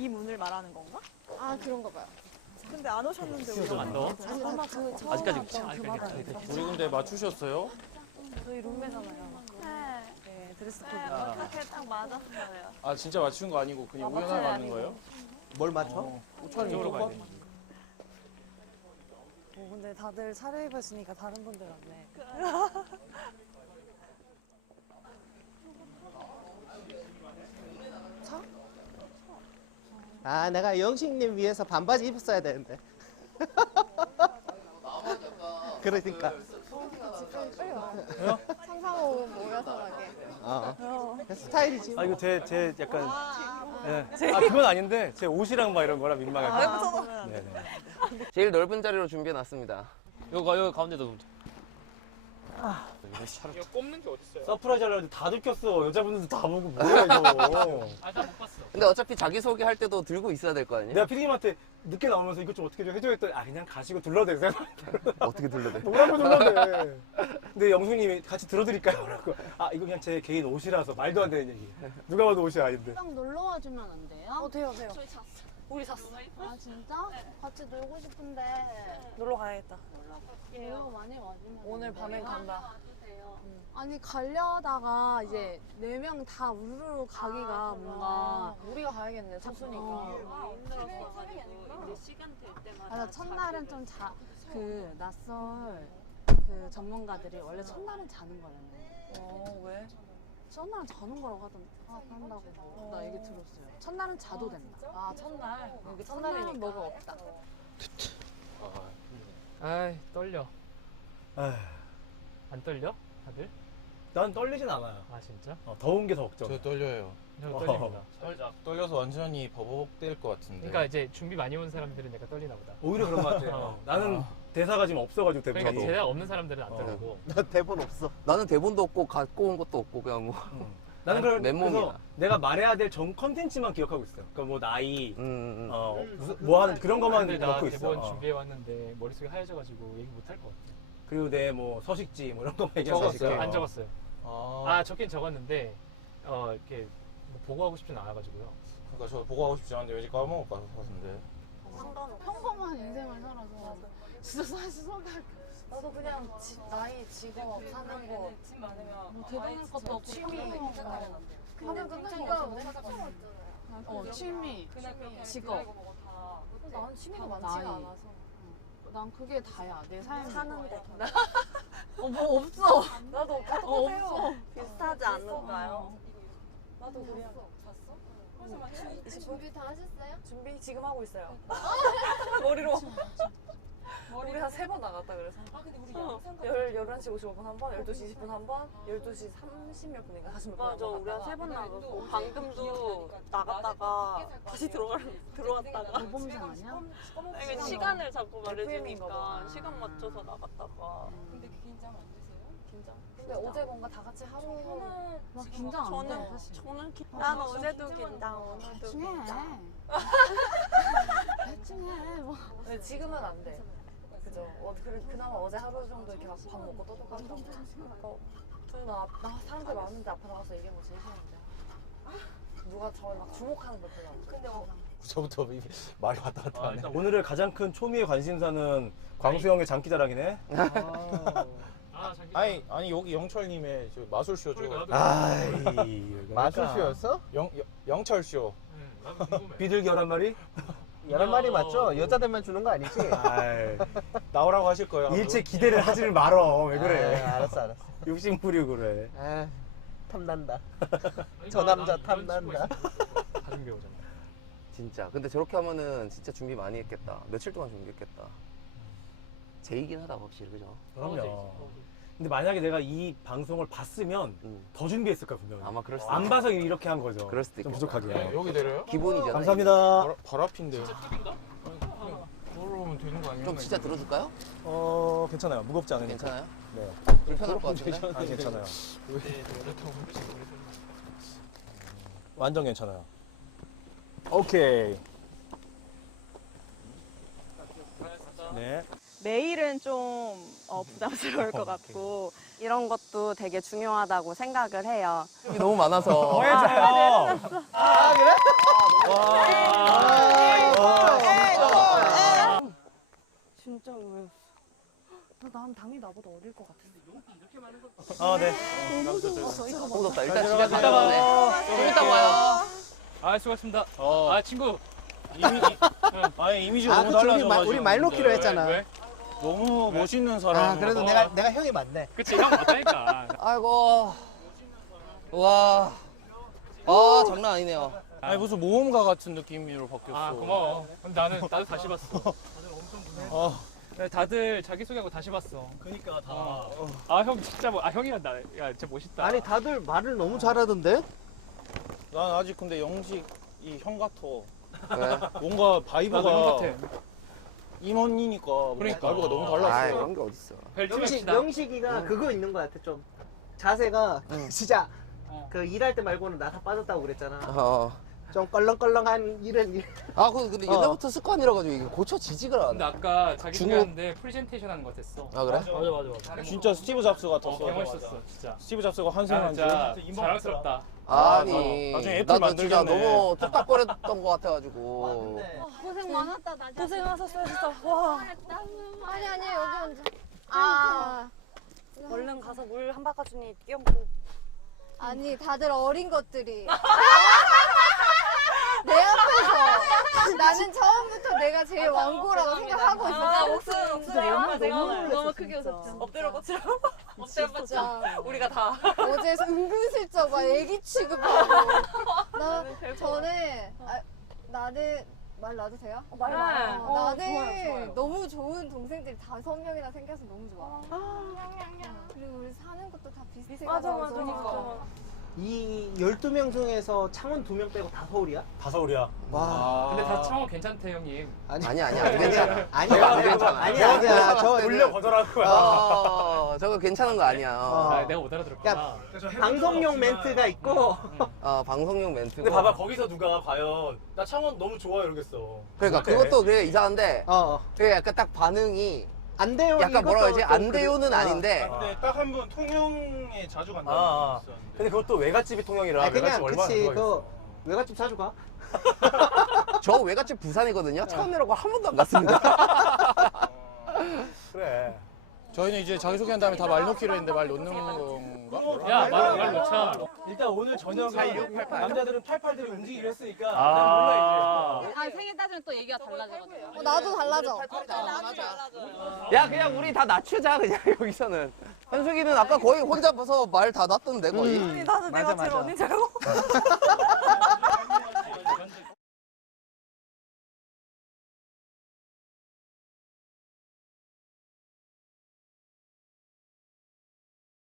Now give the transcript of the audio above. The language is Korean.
이 문을 말하는 건가? 아 그런가 봐요. 근데 안 오셨는데 우리 안 더워? 아마 그 처음 아직까지 왔던 아직까지. 우리 근데 맞추셨어요? 저희 룸메잖아요. 네. 네, 드레스 코드. 네, 어떻게 딱 맞았어요. 아 진짜 맞춘 거 아니고 그냥 우연하게 맞는 거예요? 뭘 맞춰? 이쪽으로 가야 똑같 돼. 어, 근데 다들 차려입으시니까 다른 분들 같네. 아 내가 영식님 위해서 반바지 입었어야 되는데. 그러니까. 상상호 모여서 가게. 어. 스타일이지. 아 이거 제 제 약간 예. 아 그건 아닌데 제 옷이랑 막 이런 거라 민망해서. 아, 네네. 제일 넓은 자리로 준비해 놨습니다. 여기 여기 가운데 도 이거 꼽는 게 어딨어요? 서프라이즈 하려고 했는데 다 들켰어. 여자분들도 다 보고 뭐야 이거. 아 나 못 봤어. 근데 어차피 자기소개 할 때도 들고 있어야 될 거 아니에요? 내가 피디님한테 늦게 나오면서 이거 좀 어떻게 좀 해줘 했더니 아 그냥 가시고 둘러대세요. 어떻게 둘러대? 뭐라고 둘러대. 근데 영수님이 같이 들어드릴까요? 라고. 아 이거 그냥 제 개인 옷이라서 말도 안 되는 얘기. 누가 봐도 옷이 아닌데. 형 놀러 와주면 안 돼요? 어, 돼요, 돼요. 저희 잤어. 우리 잤어. 아 진짜? 같이 놀고 싶은데 놀러 가야겠다. 놀러 많이 와주면 오늘 안 밤엔? 간다. 아니 가려다가 이제 네 명 다 우르르 가기가 뭔가 아, 우리가 가야겠네, 숙소니까. 어. 힘들었어가지고 이제 시간 될 때마다 맞아 첫날은 좀 자 그 낯설 그 전문가들이 원래 첫날은 자는 거라네. 어, 왜? 첫날은 자는 거라고 하던 하- 한다고 나 얘기 들었어요. 첫날은 자도 된다. 아, 첫날. 여기 첫날은 첫날이니까. 뭐가 없다. 아이 떨려. 아휴, 안 떨려? 다들? 난 떨리진 않아요. 아 진짜? 어, 더운 게 더 걱정. 저 떨려요. 저 어. 떨립니다. 떨려서 완전히 버벅될 것 같은데. 그러니까 이제 준비 많이 온 사람들은 약간 떨리나 보다. 오히려 그런 것 같아요. 어. 나는 대사가 지금 없어가지고 대본이. 그러니까 제작 없는 사람들은 안 어. 떨리고. 나 대본 없어. 나는 대본도 없고 갖고 온 것도 없고 그냥 뭐. 나는 그걸 맨몸이야. 그래서 내가 말해야 될 전 컨텐츠만 기억하고 있어요. 그러니까 뭐 나이, 음, 음. 어, 무슨 뭐 하는 그런 것만 넣고 있어. 대본 어. 준비해 왔는데 머릿속에 하얘져가지고 얘기 못 할 것 같아. 그리고 내 뭐 서식지 뭐 이런 것만 얘기하고 적었어요? 있으니까. 안 적었어요. 아, 아 적긴 적었는데 어 이렇게 뭐 보고하고 싶진 않아가지고요. 그러니까 저 보고 하고 싶지 않은데 왠지 까먹을 것 같은데. 평범한 인생을 살아서 진짜 사실 생각 나도 그냥 지- 나이, 직업, 사는 거. 집 많으면 뭐 대단한 것도 없고 취미. 하면 하면 끝난 거 같은데? 어 취미, 직업. 난 취미가. 많지가 않아서. 난 그게 다야 내 삶. 사는 거. 어, 뭐 없어. 나도 어. 없어. 비슷하지 않을까요? 나도 그냥 잤어? 준비 다 하셨어요? 준비 지금 하고 있어요. 머리로. 우리 한 세 번 나갔다 그래서. 아 근데 우리 열 11시 55분 한 번, 12시 20분 한 번, 12시 30몇 분인가 40몇 분. 맞아, 우리 한 세 번 나갔고 방금도 나갔다가 다시 들어가 들어왔다가 모범생 아니야? 이게 시간을 자꾸 봐. 말해주니까 시간 맞춰서 나갔다가 근데 어제 뭔가 다 같이 하루 나 긴장 안 돼. 저는 사실. 저는 기- 난 어제도 긴장 오늘도 대충 해. 긴장 대충 해. 뭐. 근데 지금은 안 돼. 그죠? 어, 그래, 그나마 어제 하루 정도 이렇게 막 밥 먹고 떠들고 어, 저나 나 사람들 많은데 앞에 나가서 얘기한 거 제일 싫은데. 누가 저를 막 주목하는 걸 별로 안. 근데 저부터 이- 말이 왔다 갔다 아, 하네. 일단 오늘의 가장 큰 초미의 관심사는 광수 형의 장기자랑이네. 아 자기. 아니 아니 여기 영철님의 저 마술쇼죠. 그러니까 나도. 아이. 그러니까. 마술쇼였어? 영 영- 영철쇼. 응, 나도 궁금해. 비둘기 열한 마리? 열한 마리 어. 맞죠? 여자들만 주는 거 아니지? 아이. 나오라고 하실 거예요. 일체 기대를 하지를 말어. 왜 그래? 아, 알았어 알았어. 욕심 부리고 그래. 아, 탐난다. 저 남자 탐난다. 친구가 있어. 다 준비해오잖아. 진짜. 근데 저렇게 하면은 진짜 준비 많이 했겠다. 며칠 동안 준비했겠다. 제이긴 하다 확실히 그죠? 그럼요. 근데 만약에 내가 이 방송을 봤으면 음. 더 준비했을 거야 분명히. 아마 그럴 수도 안 있겠다. 봐서 이렇게 한 거죠. 그럴 수도 좀 있겠다. 부족하게. 네, 여기 내려요? 기본이잖아. 감사합니다. 발, 발 앞인데. 걸어오면 되는 거 아니에요? 좀 진짜 들어줄까요? 어 괜찮아요. 무겁지 않으니까. 괜찮아요? 네. 불편할 것 같은데? 아 괜찮아요. 완전 괜찮아요. 오케이. 네. 매일은 좀 어, 부담스러울 것 같고 이런 것도 되게 중요하다고 생각을 해요. 너무 많아서. 더해져요. 진짜 왜? 난 당연히 나보다 어릴 것 같은데. 아, 네. 무섭다. 일단 집에 돼. 좀 이따 봐요. 아 수고하셨습니다. 어. 아 친구. 이미지, 이미지가 아, 너무 그치, 우리, 달라져가지고. 말, 우리 말 놓기로 네. 했잖아. 왜? 너무 멋있는 사람. 아, 그래도 내가, 내가 형이 맞네. 그치 형 맞다니까. 아이고. 와. 아, 장난 아니네요. 아니 무슨 모험가 같은 느낌으로 바뀌었어. 아 고마워. 근데 나는 나도 다시 봤어. 어. 네, 다들 자기 소개하고 다시 봤어. 그니까 다. 아 형 진짜 뭐, 아 형이란다. 야 진짜 멋있다. 아니, 다들 말을 너무 잘하던데? 난 아직 근데 영식이 형 같아. 왜? 뭔가 바이브가 나도 형 같아. 임원이니까 그러니까. 바이브가 너무 아이, 달랐어. 그런 게 어딨어. 영식. 영식이가 그거 있는 것 같아, 좀. 자세가 진짜 어. 그 일할 때 말고는 나 다 빠졌다고 그랬잖아. 어. 좀 껄렁껄렁한 일은 일. 아, 그 근데 어. 옛날부터 습관이라 가지고 이게 고쳐지지가 근데 않아. 아까 자기 중국- 소개하는데 프레젠테이션 하는 거 같았어. 아, 그래? 맞아 맞아 맞아. 진짜 스티브 잡스 어, 같았어. 개 멋있었어 진짜. 스티브 잡스가 야, 환생한 줄. 진짜 자랑스럽다. 아니. 나중에 애플 나도 진짜 만들겠네. 너무 뚝딱거렸던 것 같아 가지고. 고생 많았다 나 고생하셨어요 진짜. 와. 아니 아니 여기 앉아 아 얼른 가서 물 한 바가지 끼얹고 아니 다들 어린 것들이 내 앞에서 나는 처음부터 내가 제일 왕고라고 생각하고 있었어 목숨 너무 너무 너무 크게 웃었죠. 엎드려 뻗치라고? 엎드려. 진짜 우리가 다. 어제 은근슬쩍 막 애기 취급하고 나 전에 아, 나는 말 놔도 돼요? 말 네. 많아. 어, 나는 너무 좋은 동생들이 다섯 명이나 생겨서 너무 좋아. 그리고 우리 사는 것도 다 비슷해가지고 맞아 맞아 맞아. 이 12명 중에서 창원 2명 빼고 다 서울이야? 다 서울이야. 와. 근데 다 창원 괜찮대 형님. 아니, 아니야, 아니야. 안 괜찮아. 아니야, 내가 안 아니야. 괜찮아. 아니야, 아니야. 저 돌려 거절할 거야. 어, 저거 괜찮은 거 아니야. 어. 어, 아, 내가 못 알아들었구나. 방송용 멘트가 있고 어, 방송용 멘트고. 근데 봐봐 거기서 누가 과연 나 창원 너무 좋아 이러겠어. 그러니까? 그것도 그래 이상한데 어. 그게 약간 딱 반응이 안 돼요. 약간 뭐라 그러지? 좀안 돼요는. 어. 아닌데 근데 딱 한 번 통영에 자주 간다는 아, 분 아. 있었는데. 근데 그것도 외갓집이 통영이라 아, 그냥 외갓집 얼마나 그치. 그 좋아하겠어. 외갓집 자주 가? 저 외갓집 부산이거든요. 처음 내려고 한 번도 안 갔습니다. 그래. 저희는 이제 자기소개한 다음에 다 말 놓기로 했는데 말 놓는 건가? 야, 말, 말 놓자. 일단 오늘 저녁에 남자들은 팔팔들이 움직이기로 했으니까 아. 난 몰라 이제. 아 생일 따지면 또 얘기가 달라져가지고. 어, 나도 달라져. 야 그냥 우리 다 낮추자 그냥 여기서는. 현숙이는 아까 거의 혼자 봐서 말다 놨던데 거의. 음. 나는 맞아, 내가 제일 맞아. 언니 줄 알고.